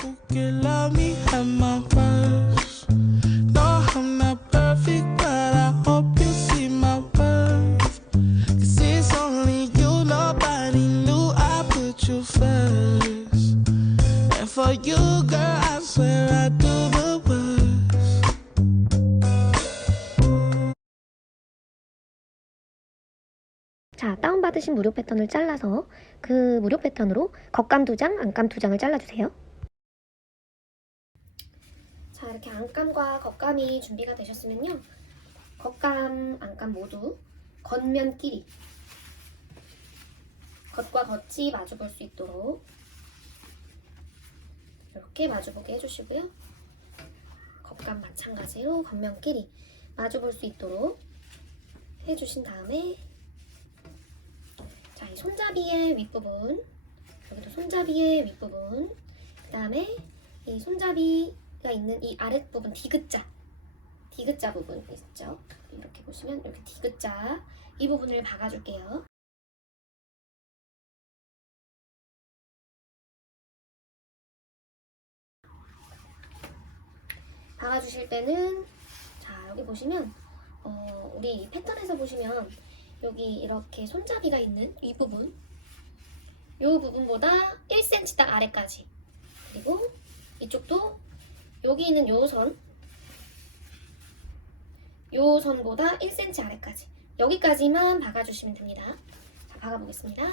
who can love me at my worst. No, I'm not perfect, but I hope you see my worth. 'Cause it's only you, nobody knew I put you first. And for you, girl, I swear I do the worst. 자, 다운받으신 무료 패턴을 잘라서 그 무료 패턴으로 겉감 2장, 안감 2장을 잘라주세요. 자, 이렇게 안감과 겉감이 준비가 되셨으면요. 겉감, 안감 모두 겉면끼리 겉과 겉이 마주볼 수 있도록 이렇게 마주보게 해주시고요. 겉감 마찬가지로 겉면끼리 마주볼 수 있도록 해주신 다음에 자, 이 손잡이의 윗부분, 여기도 손잡이의 윗부분, 그 다음에 이 손잡이가 있는 이 아랫부분 디귿자 부분 있죠? 이렇게 보시면 이렇게 디귿자 이 부분을 박아줄게요. 박아주실 때는 자, 여기 보시면 우리 패턴에서 보시면 여기 이렇게 손잡이가 있는 이 부분, 이 부분보다 1cm 딱 아래까지, 그리고 이쪽도 여기 있는 요 선보다 1cm 아래까지, 여기까지만 박아주시면 됩니다. 자, 박아보겠습니다.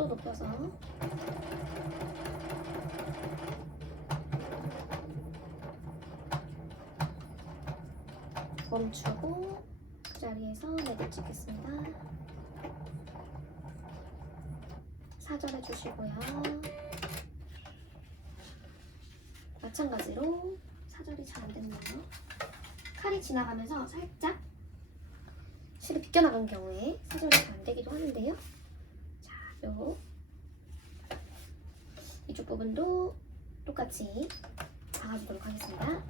속도 높여서 멈추고 그 자리에서 매듭 찍겠습니다. 사절해 주시고요. 마찬가지로 사절이 잘 안됐네요. 칼이 지나가면서 살짝 실이 비껴나간 경우에 사절이 잘 안되기도 하는데요. 자, 이쪽 부분도 똑같이 박아주도록 하겠습니다.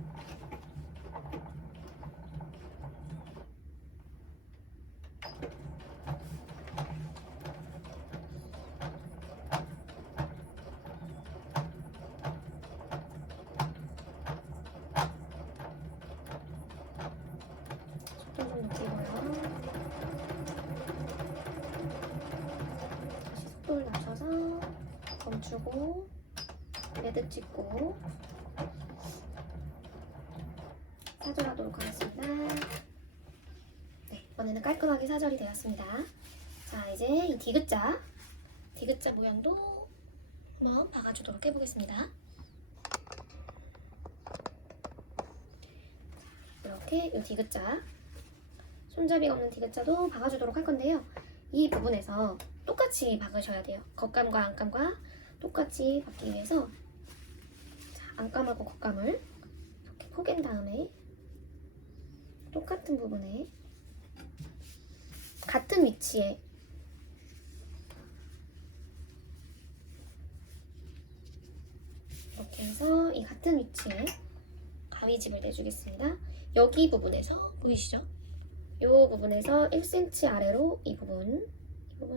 속도 좀 높이고요. 다시 속도를 낮춰서 멈추고 매듭 찍고 사절하도록 하겠습니다. 네, 이번에는 깔끔하게 사절이 되었습니다. 자, 이제 이 디귿자 모양도 한번 박아주도록 해보겠습니다. 이렇게 이 디귿자, 손잡이가 없는 디귿자도 박아주도록 할 건데요. 이 부분에서 똑같이 박으셔야 돼요. 겉감과 안감과 똑같이 박기 위해서 자, 안감하고 겉감을 이렇게 포갠 다음에 똑같은 부분에 같은 위치에 이렇게 해서 이 같은 위치에 가위집을 내주겠습니다. 여기 부분에서 보이시죠? 이 부분에서 1cm 아래로 이 부분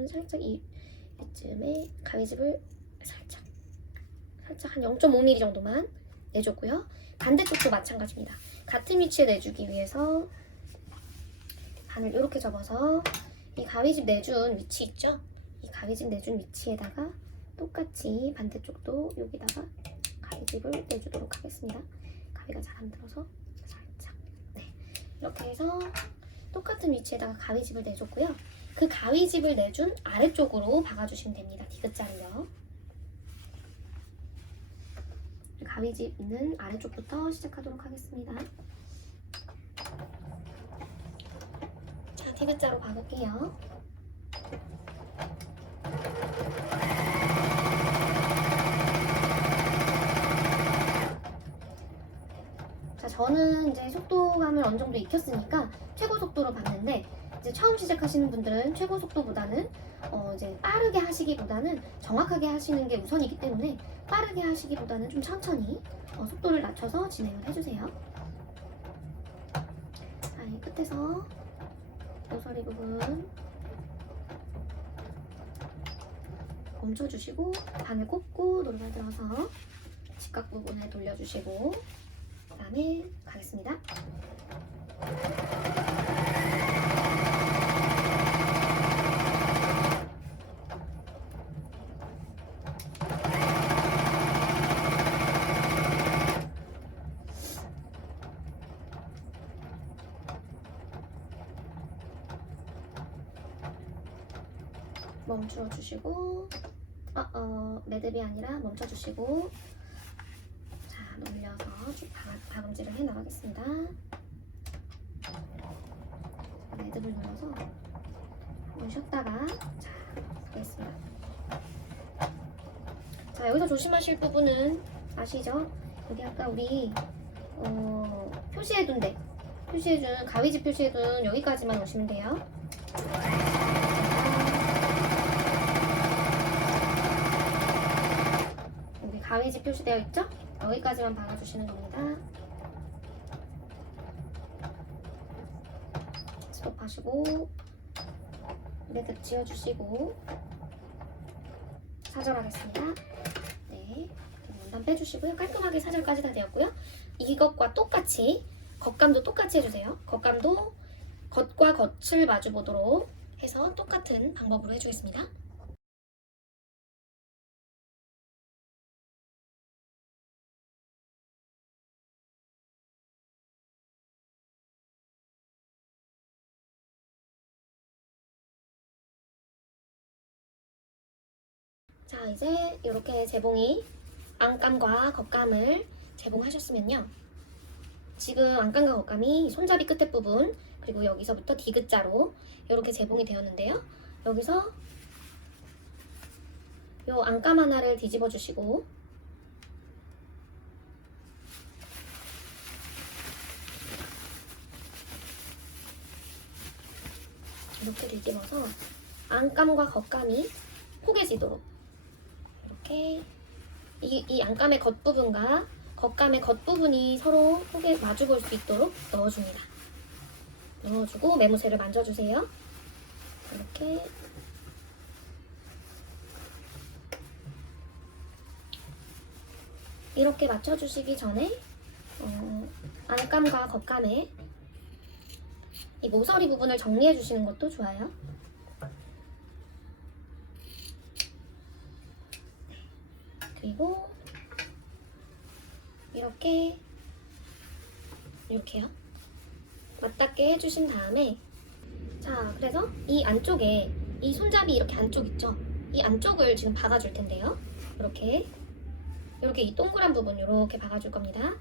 살짝 이쯤에 가위집을 살짝 한 0.5mm 정도만 내줬고요. 반대쪽도 마찬가지입니다. 같은 위치에 내주기 위해서 반을 이렇게 접어서 이 가위집 내준 위치 있죠? 이 가위집 내준 위치에다가 똑같이 반대쪽도 여기다가 가위집을 내주도록 하겠습니다. 가위가 잘 안 들어서 살짝, 네, 이렇게 해서 똑같은 위치에다가 가위집을 내줬고요. 그 가위집을 내준 아래쪽으로 박아주시면 됩니다. 디귿자를요. 가위집 있는 아래쪽부터 시작하도록 하겠습니다. 자, 디귿자로 박을게요. 자, 저는 이제 속도감을 어느 정도 익혔으니까 최고 속도로 봤는데, 이제 처음 시작하시는 분들은 최고 속도보다는 이제 빠르게 하시기보다는 정확하게 하시는 게 우선이기 때문에 빠르게 하시기보다는 좀 천천히 속도를 낮춰서 진행을 해주세요. 자, 이 끝에서 모서리 부분 멈춰주시고 바늘 꼽고 노루발 들어서 직각 부분에 돌려주시고 그 다음에 가겠습니다. 멈춰주시고 매듭이 아니라 멈춰주시고 자, 놀려서 쭉 박음질을 해 나가겠습니다. 매듭을 눌러서 한번 쉬었다가 자, 가겠습니다. 자, 여기서 조심하실 부분은 아시죠? 여기 아까 우리 표시해둔 가위집 표시해둔 여기까지만 오시면 돼요. 여기 가위집 표시되어 있죠? 여기까지만 박아주시는 겁니다. 스톱하시고 매듭 지어주시고 사절하겠습니다. 네, 원단 빼주시고요. 깔끔하게 사절까지 다 되었고요. 이것과 똑같이 겉감도 똑같이 해주세요. 겉감도 겉과 겉을 마주보도록 해서 똑같은 방법으로 해주겠습니다. 자, 이제 이렇게 재봉이 안감과 겉감을 재봉하셨으면요. 지금 안감과 겉감이 손잡이 끝에 부분 그리고 여기서부터 디귿자로 이렇게 재봉이 되었는데요. 여기서 이 안감 하나를 뒤집어 주시고 이렇게 뒤집어서 안감과 겉감이 포개지도록 이렇게 이 안감의 겉부분과 겉감의 겉부분이 서로 포개 마주볼 수 있도록 넣어줍니다. 넣어주고 매무새를 만져주세요. 이렇게 맞춰주시기 전에 안감과 겉감의 이 모서리 부분을 정리해 주시는 것도 좋아요. 그리고 이렇게요. 맞닿게 해주신 다음에 자, 그래서 이 안쪽에 이 손잡이 이렇게 안쪽 있죠? 이 안쪽을 지금 박아줄 텐데요. 이렇게 이 동그란 부분 이렇게 박아줄 겁니다.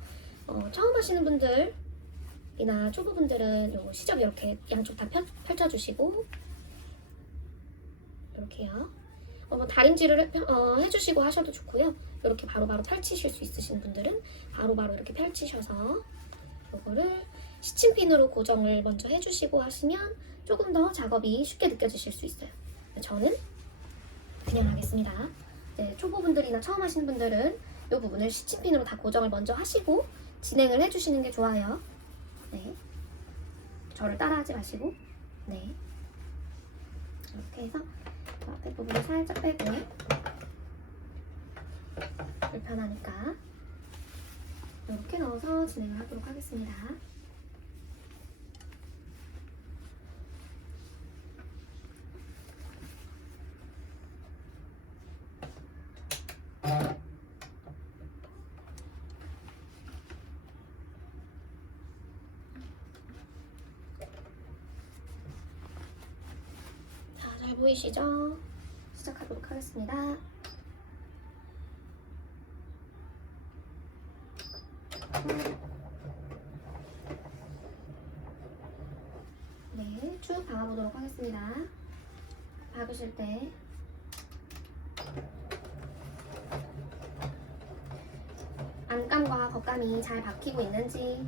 처음 하시는 분들이나 초보분들은 요 시접 이렇게 양쪽 다 펼쳐주시고 이렇게요. 뭐 다림질을 해주시고 하셔도 좋고요. 이렇게 바로바로 펼치실 수 있으신 분들은 바로바로 이렇게 펼치셔서 이거를 시침핀으로 고정을 먼저 해주시고 하시면 조금 더 작업이 쉽게 느껴지실 수 있어요. 저는 그냥 하겠습니다. 네, 초보분들이나 처음 하시는 분들은 이 부분을 시침핀으로 다 고정을 먼저 하시고 진행을 해주시는 게 좋아요. 네, 저를 따라하지 마시고 네, 이렇게 해서 앞에 부분을 살짝 빼고 불편하니까 이렇게 넣어서 진행을 하도록 하겠습니다. 자, 잘 보이시죠? 시작하도록 하겠습니다. 네, 쭉 박아보도록 하겠습니다. 박으실 때 안감과 겉감이 잘 박히고 있는지,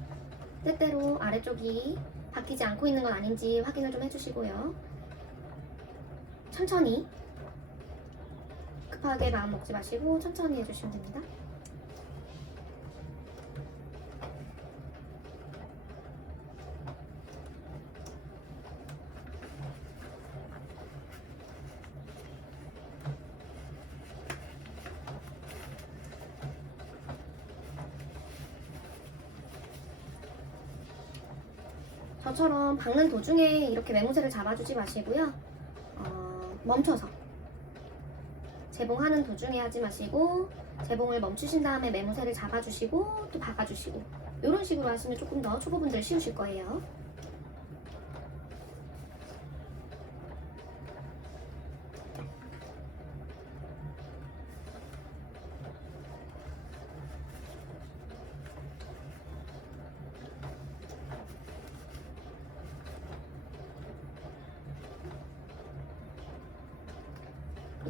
때때로 아래쪽이 박히지 않고 있는 건 아닌지 확인을 좀 해주시고요. 천천히, 급하게 마음 먹지 마시고 천천히 해주시면 됩니다. 저처럼 박는 도중에 이렇게 매무새를 잡아주지 마시고요. 멈춰서 재봉하는 도중에 하지 마시고 재봉을 멈추신 다음에 매무새를 잡아주시고 또 박아주시고 이런 식으로 하시면 조금 더 초보분들 쉬우실 거예요.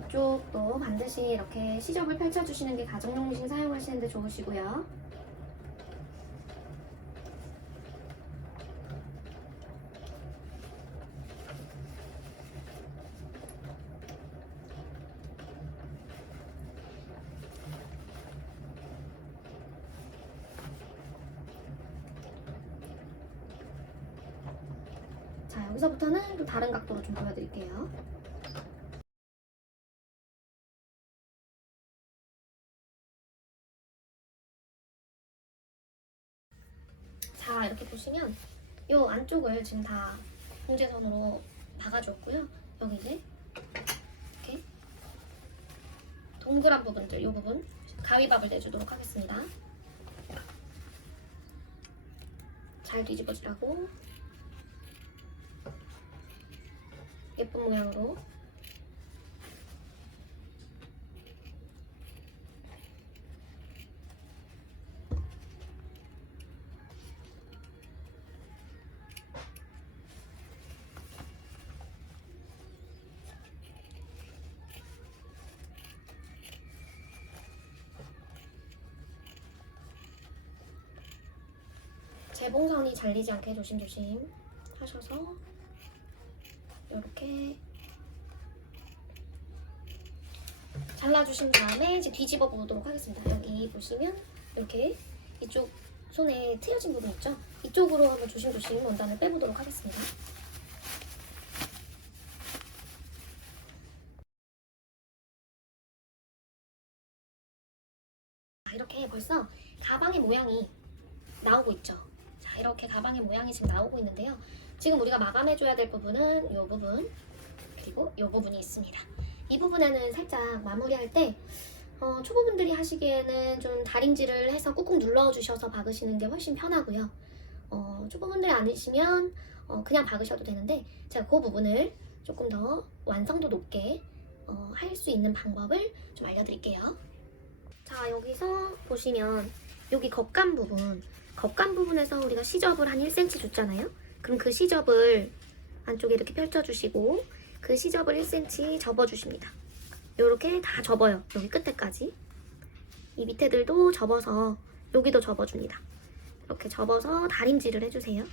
이쪽도 반드시 이렇게 시접을 펼쳐주시는 게 가정용 미싱 사용하시는데 좋으시고요. 자, 여기서부터는 또 다른 각도로 좀 보여드릴게요. 자, 이렇게 보시면 이 안쪽을 지금 다 공제선으로 박아줬고요. 여기 이제 이렇게 동그란 부분들, 이 부분 가위밥을 내주도록 하겠습니다. 잘 뒤집어주라고 예쁜 모양으로. 재봉선이 잘리지 않게 조심조심 하셔서 이렇게 잘라주신 다음에 이제 뒤집어 보도록 하겠습니다. 여기 보시면 이렇게 이쪽 손에 트여진 부분 있죠? 이쪽으로 한번 조심조심 원단을 빼보도록 하겠습니다. 이렇게 벌써 가방의 모양이 나오고 있죠? 자, 이렇게 가방의 모양이 지금 나오고 있는데요. 지금 우리가 마감해줘야 될 부분은 이 부분, 그리고 이 부분이 있습니다. 이 부분에는 살짝 마무리할 때 초보분들이 하시기에는 좀 다림질을 해서 꾹꾹 눌러주셔서 박으시는 게 훨씬 편하고요. 초보분들이 아니시면 그냥 박으셔도 되는데 제가 그 부분을 조금 더 완성도 높게 할 수 있는 방법을 좀 알려드릴게요. 자, 여기서 보시면 여기 겉감 부분에서 우리가 시접을 한 1cm 줬잖아요. 그럼 그 시접을 안쪽에 이렇게 펼쳐주시고 그 시접을 1cm 접어주십니다. 이렇게 다 접어요. 여기 끝에까지. 이 밑에들도 접어서 여기도 접어줍니다. 이렇게 접어서 다림질을 해주세요.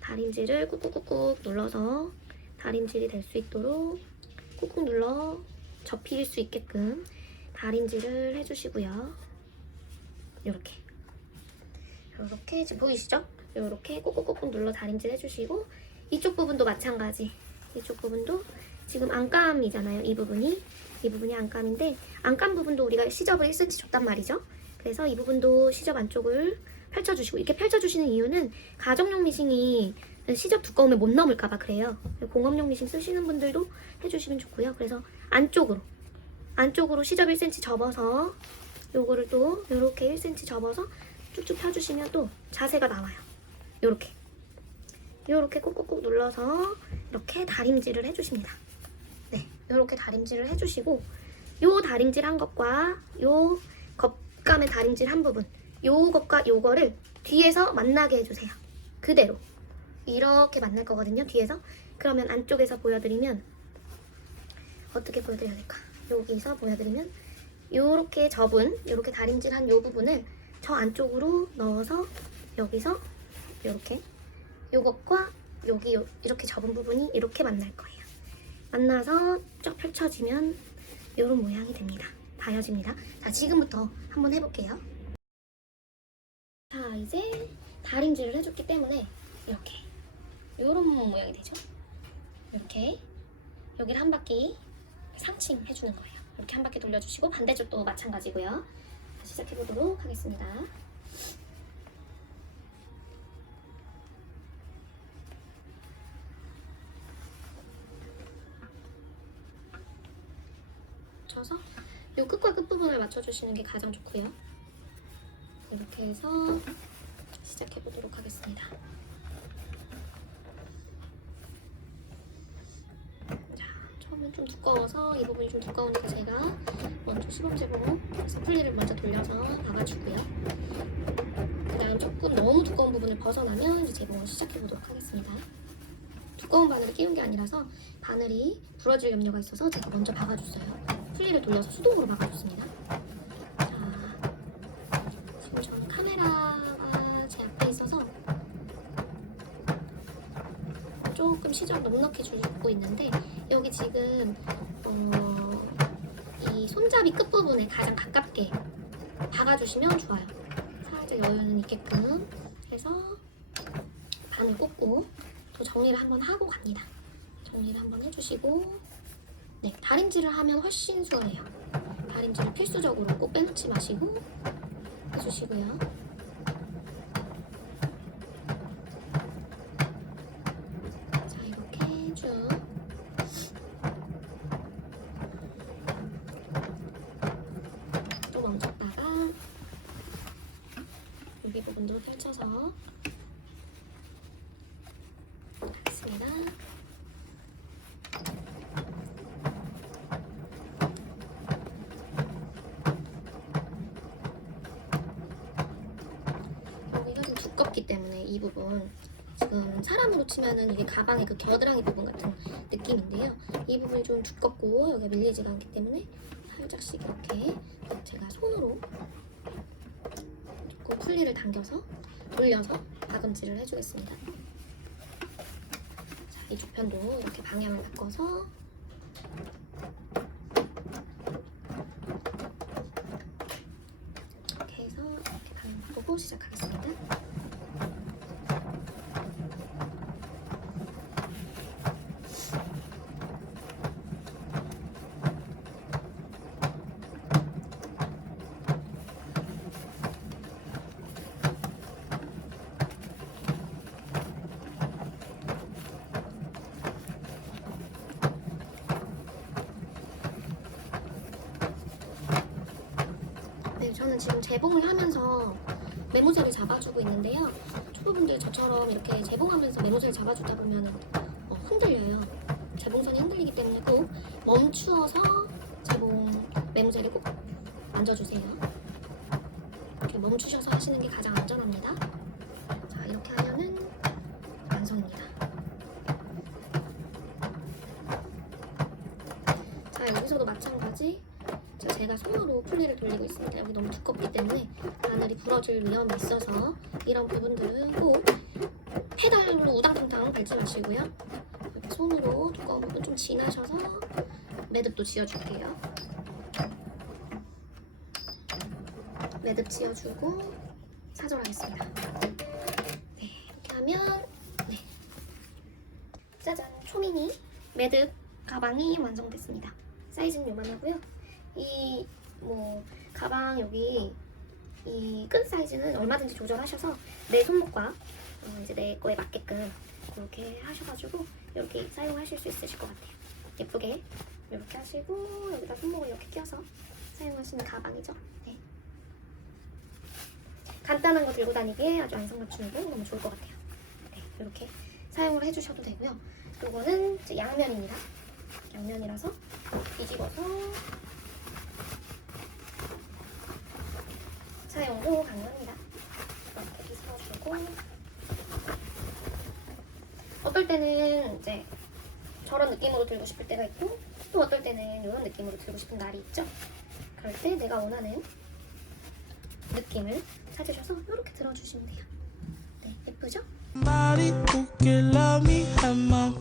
다림질을 꾹꾹꾹꾹 눌러서 다림질이 될 수 있도록 꾹꾹 눌러 접힐 수 있게끔 다림질을 해주시고요. 이렇게 지금 보이시죠? 이렇게 꾹꾹꾹꾹 눌러 다림질 해주시고 이쪽 부분도 마찬가지. 이쪽 부분도 지금 안감이잖아요. 이 부분이 안감인데 안감 부분도 우리가 시접을 1cm 줬단 말이죠. 그래서 이 부분도 시접 안쪽을 펼쳐주시고 이렇게 펼쳐주시는 이유는 가정용 미싱이 시접 두꺼우면 못 넘을까봐 그래요. 공업용 미싱 쓰시는 분들도 해주시면 좋고요. 그래서 안쪽으로 시접 1cm 접어서 요거를 또 이렇게 1cm 접어서 쭉쭉 펴주시면 또 자세가 나와요. 요렇게 꾹꾹꾹 눌러서 이렇게 다림질을 해주십니다. 네, 요렇게 다림질을 해주시고 요 다림질 한 것과 요 겉감의 다림질 한 부분 요것과 요거를 뒤에서 만나게 해주세요. 그대로 이렇게 만날 거거든요. 뒤에서. 그러면 안쪽에서 보여드리면 어떻게 보여드려야 될까? 여기서 보여드리면 요렇게 접은 요렇게 다림질한 요 부분을 저 안쪽으로 넣어서 여기서 이렇게 요것과 여기 이렇게 접은 부분이 이렇게 만날 거예요. 만나서 쫙 펼쳐지면 이런 모양이 됩니다. 다려집니다. 자, 지금부터 한번 해볼게요. 자, 이제 다림질을 해줬기 때문에 이렇게 이런 모양이 되죠. 이렇게 여기를 한 바퀴 상칭 해주는 거예요. 이렇게 한 바퀴 돌려주시고 반대쪽도 마찬가지고요. 시작해보도록 하겠습니다. 맞춰서 이 끝과 끝부분을 맞춰주시는 게 가장 좋고요. 이렇게 해서 시작해보도록 하겠습니다. 자, 처음엔 좀 두꺼워서 이 부분이 좀 두꺼우니까 제가 먼저 수범제봉에서 풀리를 먼저 돌려서 박아주고요. 그 다음 조금 너무 두꺼운 부분을 벗어나면 이제 제봉을 시작해보도록 하겠습니다. 두꺼운 바늘을 끼운 게 아니라서 바늘이 부러질 염려가 있어서 제가 먼저 박아줬어요. 풀리를 돌려서 수동으로 박아줬습니다. 자, 지금 저는 카메라가 제 앞에 있어서 조금 시접 넉넉히 주고 있는데 여기 지금 이 손잡이 끝부분에 가장 가깝게 박아주시면 좋아요. 살짝 여유는 있게끔 해서 바늘 꽂고 또 정리를 한번 하고 갑니다. 정리를 한번 해주시고 네, 다림질을 하면 훨씬 수월해요. 다림질을 필수적으로 꼭 빼놓지 마시고 해주시고요. 자, 이렇게 쭉 또 멈췄다가 여기 부분도 펼쳐서 하겠습니다. 두껍기 때문에 이 부분 지금 사람으로 치면은 이게 가방의 그 겨드랑이 부분 같은 느낌인데요. 이 부분이 좀 두껍고 여기가 밀리지가 않기 때문에 살짝씩 이렇게 제가 손으로 조금 풀리를 당겨서 돌려서 박음질을 해주겠습니다. 자, 이쪽 편도 이렇게 방향을 바꿔서 이렇게 해서 이렇게 방향 바꾸고 시작하겠습니다. 네, 저는 지금 재봉을 하면서 메모제를 잡아주고 있는데요. 초보분들 저처럼 이렇게 재봉하면서 메모제를 잡아주다 보면 흔들려요. 재봉선이 흔들리기 때문에 꼭 멈추어서 재봉 메모제를 꼭 만져주세요. 이렇게 멈추셔서 하시는 게 가장 안전합니다. 자, 이렇게 하면은 완성입니다. 자, 여기서도 마찬가지. 제가 손으로 풀리를 돌리고 있습니다. 여기 너무 두껍기 때문에 바늘이 부러질 위험이 있어서 이런 부분들은 꼭 페달로 우당탕탕 밟지 마시고요. 이렇게 손으로 두꺼운 부분 좀 지나셔서 매듭도 지어줄게요. 매듭 지어주고 사절하겠습니다. 네, 이렇게 하면 네, 짜잔, 초미니 매듭 가방이 완성됐습니다. 사이즈는 요만하고요. 이 가방 여기 이 끈 사이즈는 얼마든지 조절하셔서 내 손목과 이제 내 거에 맞게끔 그렇게 하셔가지고 이렇게 사용하실 수 있으실 것 같아요. 예쁘게 이렇게 하시고 여기다 손목을 이렇게 껴서 사용하시는 가방이죠. 네. 간단한 거 들고 다니기에 아주 안성맞춤이고 너무 좋을 것 같아요. 네, 이렇게 사용을 해주셔도 되고요. 이거는 이제 양면입니다. 양면이라서 뒤집어서 사용도 가능합니다. 이렇게 뒤집어주고 어떨 때는 이제 저런 느낌으로 들고 싶을 때가 있고 또 어떨 때는 이런 느낌으로 들고 싶은 날이 있죠. 그럴 때 내가 원하는 느낌을 찾으셔서 이렇게 들어주시면 돼요. 네, 예쁘죠? Somebody who can love me at my